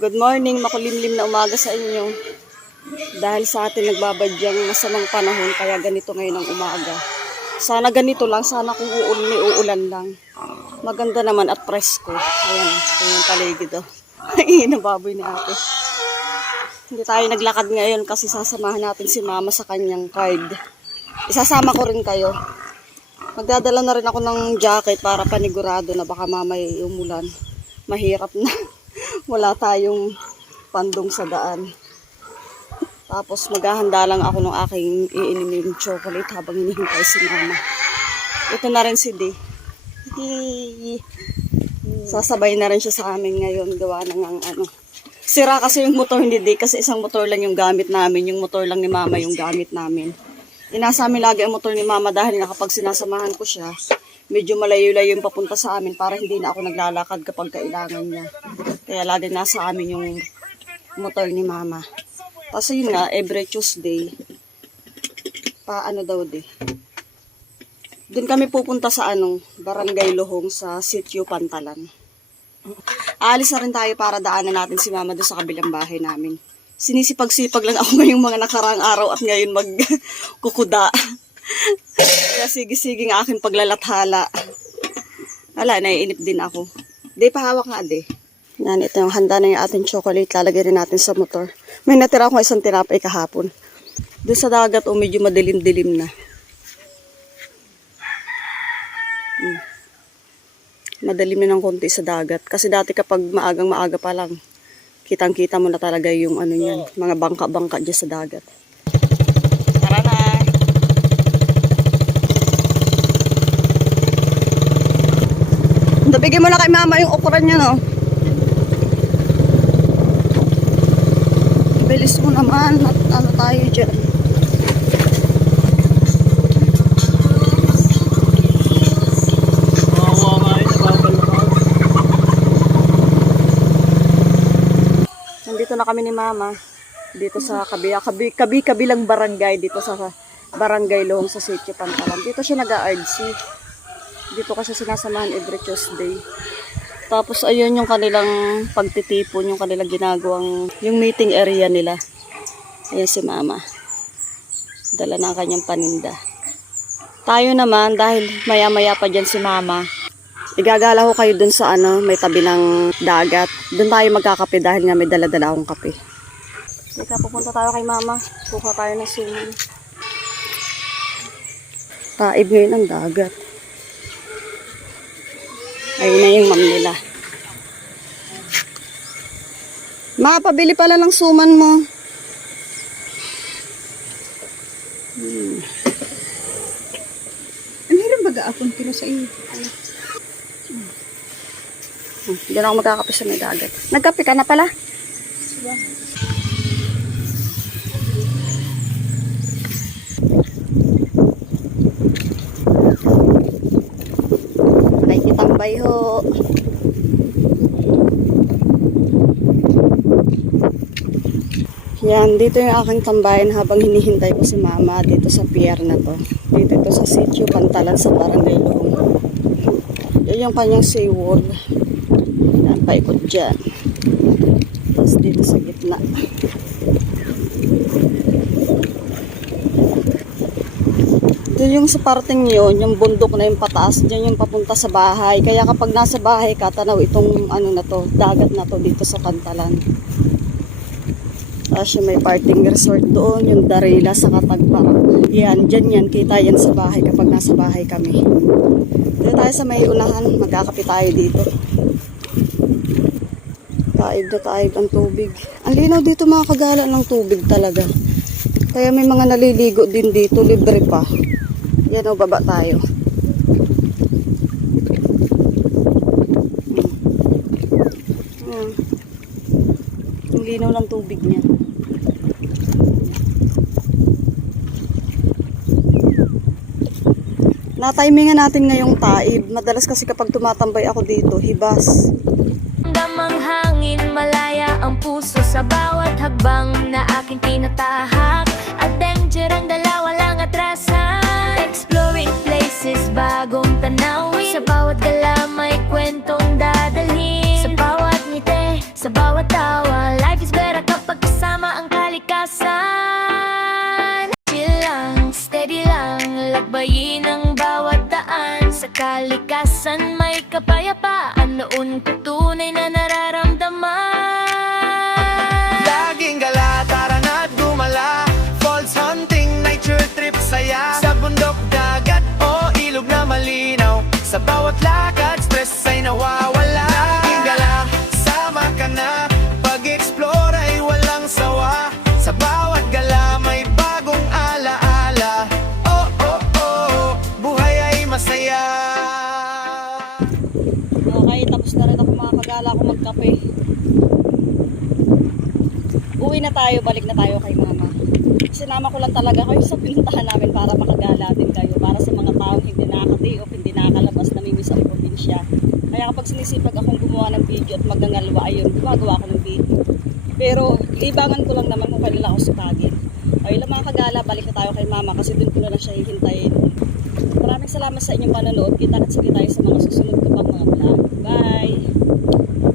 Good morning, makulimlim na umaga sa inyo. Dahil sa atin nagbabadyang masamang panahon, kaya ganito ngayon ang umaga. Sana ganito lang, sana kung uulan lang. Maganda naman at presko. Ayan, yung paligid oh. Ay, nababoy ni ate. Hindi tayo naglakad ngayon kasi sasamahan natin si mama sa kanyang card. Isasama ko rin kayo. Magdadala na rin ako ng jacket para panigurado na baka mamay umulan. Mahirap na. Wala tayong pandong sa daan. Tapos maghahanda lang ako ng aking iiniming chocolate habang hinihintay si mama. Ito na rin si D. Sasabay na rin siya sa amin ngayon. Gawa na ng ano. Sira kasi yung motor ni D kasi isang motor lang yung gamit namin. Yung motor lang ni mama yung gamit namin. Inasa amin lagi ang motor ni mama dahil nga kapag sinasamahan ko siya, medyo malayo-layo yung papunta sa amin para hindi na ako naglalakad kapag kailangan niya. Kaya lagi nasa amin yung motor ni mama. Tapos yun nga, every Tuesday, paano daw di. Doon kami pupunta sa Barangay Lohong sa Sitio Pantalan. Aalis na rin tayo para daanan natin si mama doon sa kabilang bahay namin. Sinisipag-sipag lang ako ngayong mga nakaraang araw at ngayon magkukuda. Kaya sige-sige ng aking paglalathala. Wala, naiinip din ako. Di, pahawak nga, di. Yan, ito yung handa na yung ating chocolate. Lalagay rin natin sa motor. May natira akong isang tinapay kahapon. Doon sa dagat, medyo madilim-dilim na. Madalim na ng konti sa dagat. Kasi dati kapag maagang-maaga pa lang, kitang-kita mo na talaga yung yan, mga bangka-bangka dyan sa dagat. Tara na! Bigyan mo na kay mama yung okuran niya, no? Bilis mo naman at ano tayo dyan. Nandito na kami ni mama. Dito sa kabilang barangay. Dito sa Barangay Lohong sa Sitio Pantalan. Dito siya nag-RC. Dito kasi sinasamahan every Tuesday. Tapos ayun yung kanilang pagtitipon, yung kanilang ginagawang, yung meeting area nila. Ayan si mama. Dala na ang kanyang paninda. Tayo naman, dahil maya-maya pa dyan si mama, igagala ko kayo dun sa may tabi ng dagat. Dun tayo magkakape dahil nga may dala-dala akong kape. Teka, pupunta tayo kay mama. Kuha tayo ng swimming. Taib ngayon ang dagat. Ayun na yung ma'am nila. Ma, pabili pala ng suman mo. Meron baga akong kilo sa iyo. Diyan ako magkakape sa may dagat. Nagkape ka na pala? Tambay ho. Yan, dito yung aking tambayan habang hinihintay ko si mama dito sa pier na to. Dito ito sa Sitio Pantalan sa Barangay Lohong. Yan yung kanyang seawall. Yan, paikot dyan. Tapos dito sa gitna. Doon yung sa parting yun, yung bundok na yung pataas, dyan yung papunta sa bahay. Kaya kapag nasa bahay ka, tanaw itong na to, dagat na to dito sa Pantalan. Tapos yung may parting resort doon, yung Darila sa Katagpara. Yan, dyan yan, kita yan sa bahay kapag nasa bahay kami. Dito tayo sa may unahan, magkakape tayo dito. Taib na taib ang tubig. Ang linaw dito mga kagala ng tubig talaga. Kaya may mga naliligo din dito, libre pa. Yan o, baba tayo. Ang linaw ng tubig niya. Natimingan natin ngayong taib. Madalas kasi kapag tumatambay ako dito, hibas. Damang hangin, malaya ang puso sa bawat hagbang na aking tinatahak. Adventure ang dala, walang atrasan. Exploring places, bagong tanawin. Sa bawat gala may kwentong dadalhin. Sa bawat ngiti, sa bawat tawa kapayapaan noon ko tunay na nararamdaman. Laging gala, tara na't gumala. Falls hunting, nature trip, saya. Sa bundok, dagat o ilog na malinaw. Sa bawat lakad, stress ay nawawala. Laging gala, sama ka na. Pag-explore ay walang sawa. Sa bawat gala, may bagong alaala. Oh, oh, oh, buhay ay masaya. Okay, tapos na rin ako mga kagala ko magkape. Uwi na tayo, balik na tayo kay mama. Sinama ko lang talaga kayo sa pinuntahan namin para makagala din kayo. Para sa mga taong hindi nakakatiop, hindi nakakalabas, namimiss ang probinsya. Kaya kapag sinisipag akong gumawa ng video at magangalwa, ayun, gumagawa ako ng video. Pero libangan ko lang naman kung kailan ako sipagin. Ayun lang mga kagala, balik na tayo kay mama kasi dun ko na lang siya hihintayin. Maraming salamat sa inyong panonood. Kita-kits tayo sa mga susunod ko pang mga vlog.